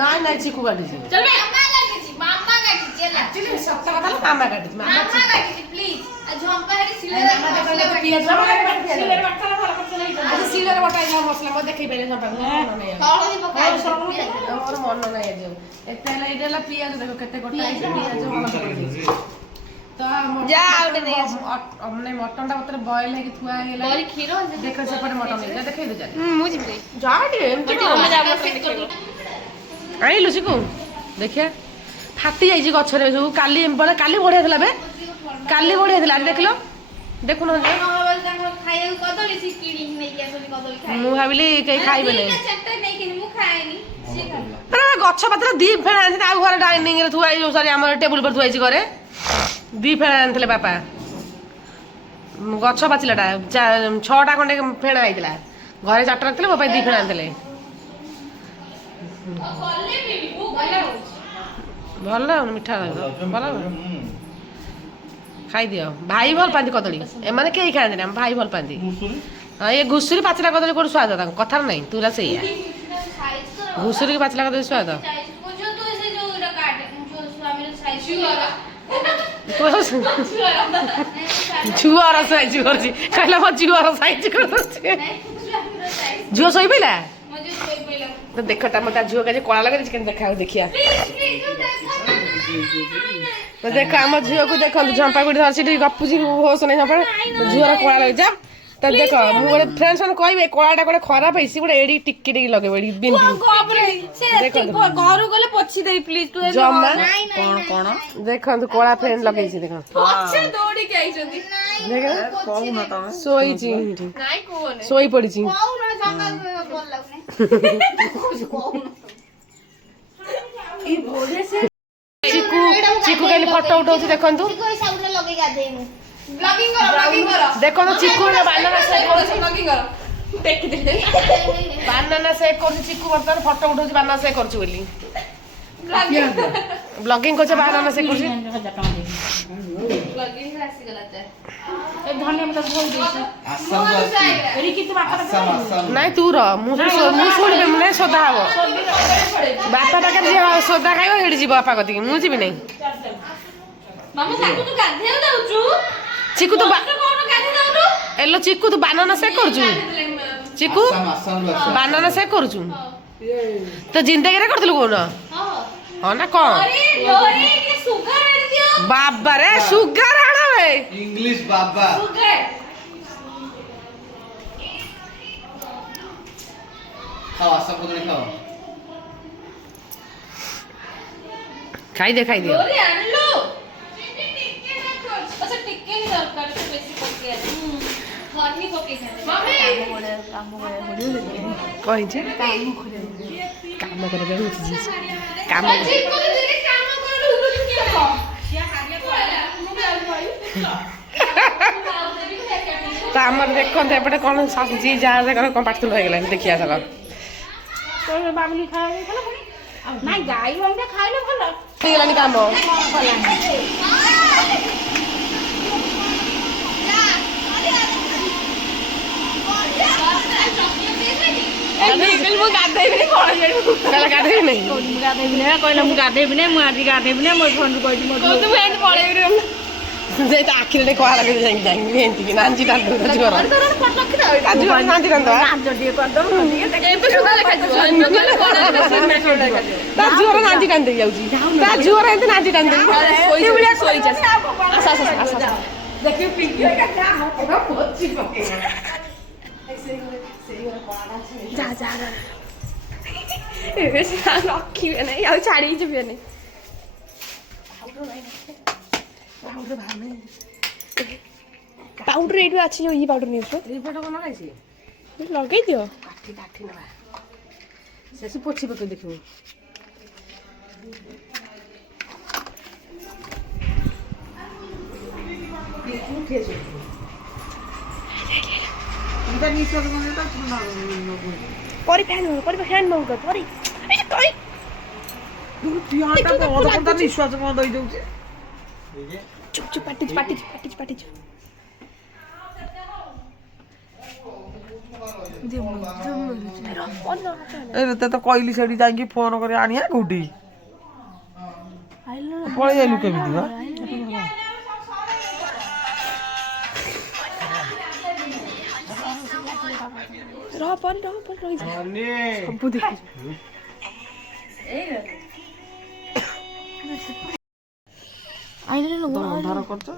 ନାଇଁ ନାଇଁ ଚିକୁ କାଟିଛି ମାମା କାଟିଛି ହେଲା ଆକ୍ଚୁଆଲି ସତ କଥା ହେଲା ମାମା କାଟିଛି ମାମା କାଟିଛି ପ୍ଲିଜ ଝମ୍ପା ହେଠି ସିଲେଇ ଆଜି ଶିଳରେ ବଟା ହେଇଯିବ ମସଲା ମୁଁ ଦେଖେଇ ପାରିଲି ସକାଳୁ ହଳଦୀ ପକାଇ ମୋର ମନ ନାହିଁ ଆଜି ଏତେ ହେଲା ଏଇଟା ହେଲା ପିଆଜ ଦେଖ କେତେ ଗୋଟା ହେଇଛି ପିଆଜ ହଳଦୀ ପକେଇଛି ତ ଯା ଆଉଟେ ନେଇ ଆସ ମାନେ ମଟନଟା ମତେ ବଏଲ ହେଇକି ଥୁଆ ହେଇଗଲା ବରି କ୍ଷୀର ଦେଖ ସେପଟେ ମଟନ ହେଇଛି ଦେଖେଇ ଦେ ମୁଁ ଯିବି ଯା ଟିକେ ଏମିତି ତମେ ଯା ମଟନ ଦେଖେଇବ ଆଣିଲୁ ଚିକୁ ଦେଖିଆ ଫାଟି ଯାଇଛି ଗଛରେ ସବୁ କାଲି କାଲି ବଢିଆ ଥିଲା ବେ କାଲି ବଢିଆ ଥିଲା ଆଜି ଦେଖିଲ ଦେଖୁନ ମୁଁ ଭାବିଲି କେହି ଖାଇବେନି ଗଛ ପାତ୍ର ଦି ଫେଣା ଆଣିଥିଲେ ଆଉ ଘରେ ଡାଇନିଂ ରେ ଥୁଆ ହେଇଯିବ ସରି ଆମର ଟେବୁଲ ଉପରେ ଥୁଆ ହେଇଛି ଘରେ ଦି ଫେଣା ଆଣିଥିଲେ ବାପା ଗଛ ପାଚିଲାଟା 6ଟା ଖଣ୍ଡେ ଫେଣା ହେଇଥିଲା ଘରେ 4ଟା ରଖିଥିଲେ ମୋ ପାଇଁ 2 ଫେଣା ଆଣିଥିଲେ ଭଲ ଲାଗୁନି ମିଠା ଭଲ ଖାଇଦିଅ ଭାଇ ଭଲ ପାଆନ୍ତି କଦଳୀ ଏମାନେ କେହି ଖାଆନ୍ତିନି ଆମ ଭାଇ ଭଲ ପାଆନ୍ତି ହଁ ଏ ଘୁଷୁରୀ ପାଚିଲା କଦଳୀ କୋଉଠି ସ୍ୱାଦ ତାଙ୍କ କଥାର ନାହିଁ ତୁରା ସେଇଆ ଘୁଷୁରୀ କି ପାଚିଲା କଦଳୀ ସ୍ୱାଦ ଝୁଅର ସାଇଜ କରୁଛି କହିଲା ମୋ ଝୁଅର ସାଇଜ କରିଦଉଛି ଝୁଅ ଶୋଇପଇଲା ଦେଖ ତା ଝୁଅ କାଜି କଳା ଲଗେଇଛି କେମିତି ଦେଖା ଦେଖିଆ ଦେଖ ଆମ ଝିଅକୁ ଦେଖନ୍ତୁ ଝମ୍ପା ଗୁଡି ଧରିଛି ଟିକେ ଗପୁଛି ହୋସ ନାହିଁ ଝମ୍ପା ଝିଅର କଳା ଲଗେଇ ଯା ତ ଦେଖ ମୁଁ ଗୋଟେ ଫ୍ରେଣ୍ଡସ୍ ମାନେ କହିବେ କଳାଟା ଗୋଟେ ଖରାପ ହେଇଛି ଗୋଟେ ଏଡି ଟିକି ଟିକି ଲଗେଇବ ଏଡି ଘରୁ ଗଲେ ପୋଛି ଦେଇ ପ୍ଲିଜ ତୁ ଜମା କଣ ଦେଖନ୍ତୁ କଳା ଫ୍ରେଣ୍ଡ ଲଗେଇଛି ଦେଖ ଦୌଡ଼ିକି ଆଇଛନ୍ତି ଶୋଇଛି ଶୋଇ ପଡିଛି ଚିକୁ କାଲି ଫଟୋ ଉଠଉଛି ଦେଖନ୍ତୁ ଦେଖନ୍ତୁ ଚିକୁ ବାନାନା ସେକ୍ କରୁଛି ଚିକୁ ବର୍ତ୍ତମାନ ଫଟୋ ଉଠଉଛି ବାନାନା ସେକ୍ କରୁଛି ବୋଲି ବ୍ଲଗିଂ କରୁছে ବାନାନା ସେକ୍ କରୁଛି ନାଇଁ ତୁ ର ମୁଁ ଶୁଣିବି ମୁଁ ସୋଦା ହବ ବାପା ପାଖରେ ଯିଏ ସୋଦା ଖାଇବ ସେଇଠି ଯିବ ବାପା କତିକି ମୁଁ ଯିବି ନାହିଁ ଚିକୁ ତୁ ଏଲୋ ଚିକୁ ତୁ ବାନାନା ସେକ୍ କରୁଛୁ ଚିକୁ ବାନାନା ସେକ୍ କରୁଛୁ ତ ଜିନ୍ଦଗିରେ କରିଥିଲୁ କୋଉନ ହଁ ନା କଣ ବାବାରେ ସୁଗାର ଆଣ ଇଂଲିଶ ବାବା ଖାଅ ଆସାମ କଦଳୀ ଖାଅ ଖାଇଦିଅ କହିছে କାମ କରିବା ତ ଆମର ଦେଖନ୍ତୁ ଏପଟେ କଣ ଯିଏ ଯାହା ଜାଗାରେ କଣ ପାଟିତୁଣ୍ଡ ହେଇଗଲାଣି ଦେଖିଆ ସକ ନାଇଁ ଗାଈ ଅଣ୍ଡା ଖାଇଲେ ଭଲ ହେଇଗଲାଣି କାମ ମୁଁ ଗାଧେଇବିନି କହିଲା ମୁଁ ଗାଧେଇବିନି ମୁଁ ଆଜି ଗାଧେଇବିନି ମୋ ଫୋନ୍ କହିଛି ପଳେଇବି ଯେ ତା ଆଖିରେ କଳା ଲଗେଇ ଯାଇକି ଏମିତି ନାଞ୍ଜି ଟାଣି ଝିଅର ନାଞ୍ଜି ଟାଣି ତା ଝିଅର ନାଞ୍ଜି ଟାଣି ଦେଇ ଯାଉଛି ତା ଝିଅର ଏମିତି ନାଞ୍ଜି ଟାଣି ଦେଇ ରଖିବେ ନାଇଁ ଆଉ ଛାଡ଼ିକି ଯିବେ ନାଇଁ ପାଉଡର ଏଇଠୁ ଅଛି ଯୋଉ ଇ ପାଉଡର ନେଇ ଲଗେଇ ଦିଅ ଶେଷ ପୋଛି ପକେଇ ଦେଖିବୁ ନିଶ୍ୱାସ ବନ୍ଦ ହେଇଯାଉଛି ଚୁପ୍ ଚୁପ୍ ପାଟିଛୁ ତ କହିଲି ସେଠି ଯାଇକି ଫୋନ କରି ଆଣିବା କୋଉଠି ପଳେଇ ଯାଇଲୁ କେମିତି ବା ସବୁ ଦେଖି ଅନ୍ଧାର କରୁଛ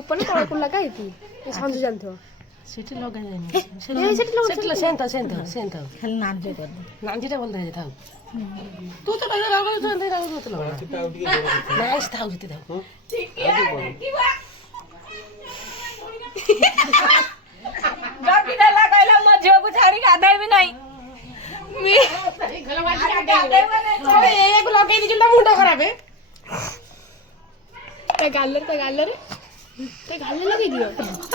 ଉପରେ ତଳକୁ ଲଗା ହେଇଛି ସଞ୍ଜୁ ଜାଣିଥିବ ସେଠି ଲଗାଯାଏନି ଖାଲି ନାଞ୍ଜିଟା ଭଲ ଦେଖାଯାଉ ତୁ ତ ଲଗାଉଛୁ ନାଇଁ ଥାଉ ସେଠି ଥାଉ କହିଲା ମୋ ଝିଅକୁ ଛାଡି ଗାଧେଇବି ନାହିଁ ଲଗେଇ ଦେଇଛୁ ତା ମୁଣ୍ଡ ଖରାପ ଗାଲରେ ଲଗେଇ ଦିଅ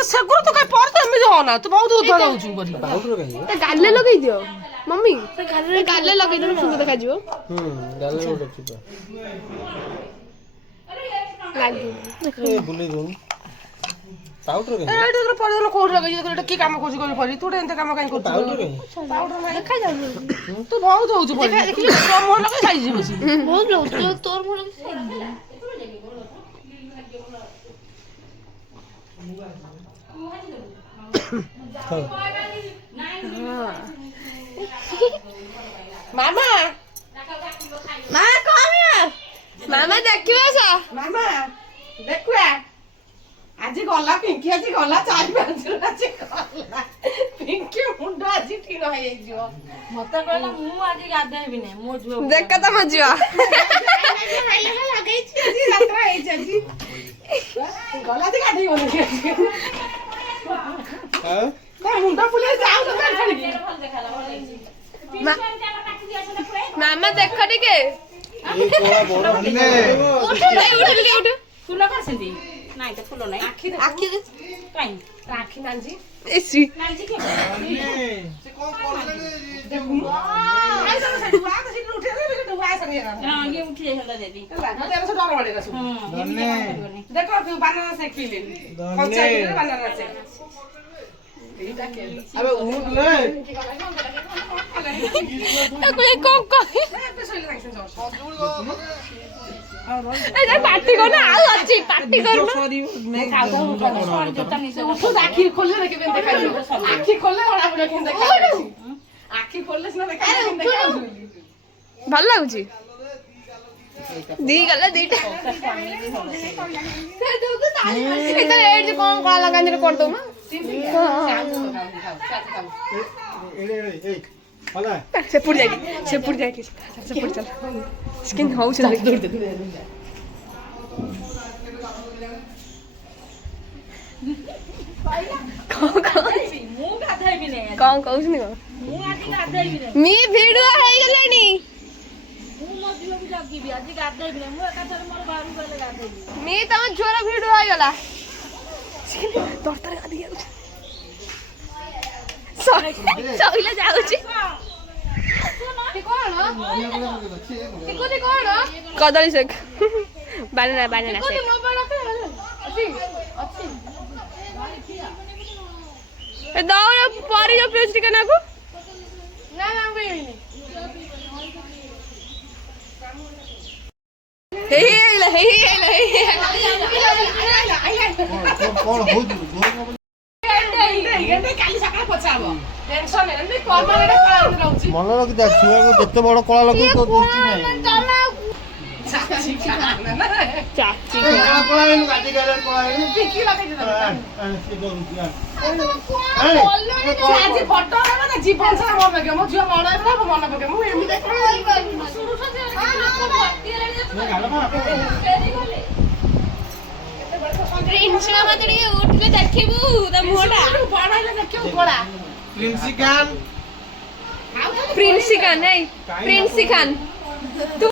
ସେଗୁলো ତ କାଇଁ ପରେ ତ ଏମିତି ହନା ତୁ ବହୁତ ଉଦ୍ଧାର ହଉଛୁ ଗାଲରେ ଲଗେଇ ଦିଅ ମମ୍ମି ଗାଲରେ ଲଗେଇ ଦେଲେ ସୁନ୍ଦର ଦେଖାଯିବ କୋଉଠି ଲଗେଇଛୁ କି କାମ କରୁଛୁ କହିଲୁ ପରି ତୁ ଏମିତି କାମ କାଇଁ କରୁଛୁ ତୁ ବହୁତ ହଉଛୁ ମୁହଁ ଲଗେଇ ଖାଇଯିବ ତୋର ଭଲ ମାମା ମାମା ଦେଖିବ ମାମା ଦେଖୁଆ ଆଜି ଗଲା ପିଙ୍କି ଆଜି ଗଲା 4-5 ଆଜି ଗଲା ପିଙ୍କି ମୁଣ୍ଡ ଆଜି ଠିକ ହେଇଯିବ ମତେ କହିଲା ମୁଁ ଆଜି ଗାଧେଇବି ନାହିଁ ମୋ ଝିଅ ଦେଖ ତମ ଝିଅ ଲଗେଇଛି ଆଜି ଯାତ୍ରା ହେଇଛି ଆଜି ଗଲା ଆଜି ଗାଧେଇବନି ତା ମୁଣ୍ଡ ଫୁଲେଇ ଯାଉ ତ ମାମା ଦେଖ ଟିକେ ଫୁଲ କରିଛନ୍ତି ନାଇଁ ତ ଫୁଲ ନାହିଁ ଆଖି କାଇଁ ଆଖି ନାଞ୍ଜି ଏସି ନାଇଁ କି ହଁ ଇଏ ଉଠି ଯାଇଥିଲା ଦେବି ଦେଖ ବାନାନା ସେକ୍ ପିଇଲେନି କଞ୍ଚା କ୍ଷୀରରେ ବାନାନା ସେକ୍ আবে উঠ লে ପାଟି କରୁନ ଆଉ ଅଛି ପାଟି କରୁନ ଆଖି ଖୋଲିଲେ ଦେଖି ଦେଖାଯିବ ଆଖି ଖୋଲିଲେ ଜଣା ପଡିବ କେମିତି ଦେଖାଯାଉଛି ଆଖି ଖୋଲିଲେ ସିନା ଦେଖାଯିବ ଭଲ ଲାଗୁଛି ଦି ଗଲା ଦିଟା କଣ କଳା ଲଗାନ୍ତି କରିଦଉ ନା ସେପଟ ଯାଇକି ଚାଲ ସ୍କିନ୍ ହଉଛି ମୁଁ ଗାଧେଇବି ନାହିଁ କଣ କହୁଛନ୍ତି କଣ ମୁଁ ଆଜି ଗାଧେଇବି ନାହିଁ ମି ଭିଡୁଆ ହେଇଗଲାଣି ମୁଁ ମୋ ଝିଅକୁ ଜଗିବି ଆଜି ଗାଧେଇବି ନାହିଁ ମୁଁ ଏକାଥରେ ମୋର ଘରକୁ ଗଲେ ଗାଧେଇବି ମି ତମ ଝିଅର ଭିଡୁଆ ହେଇଗଲା ତରତର ଗାଧେଇ ଯାଉଛି ଶୋଇଲେ ଯାଉଛି କଦଳୀ ସେକ୍ ବାନାନା ସେକ୍ ଦଉନ ପରେ ଯୋଉ ପିଉଛି ଟିକେ ନାକୁ মনে রাখি ছুয়াকে যেতে বড় কলা লগে তো দৃষ্টি নাই ଉଠିଲେ ଦେଖିବୁ ତା ମୁହଁଟା প্রিন্সিকান ପ୍ରିନ୍ସି ଖାନ ତୁ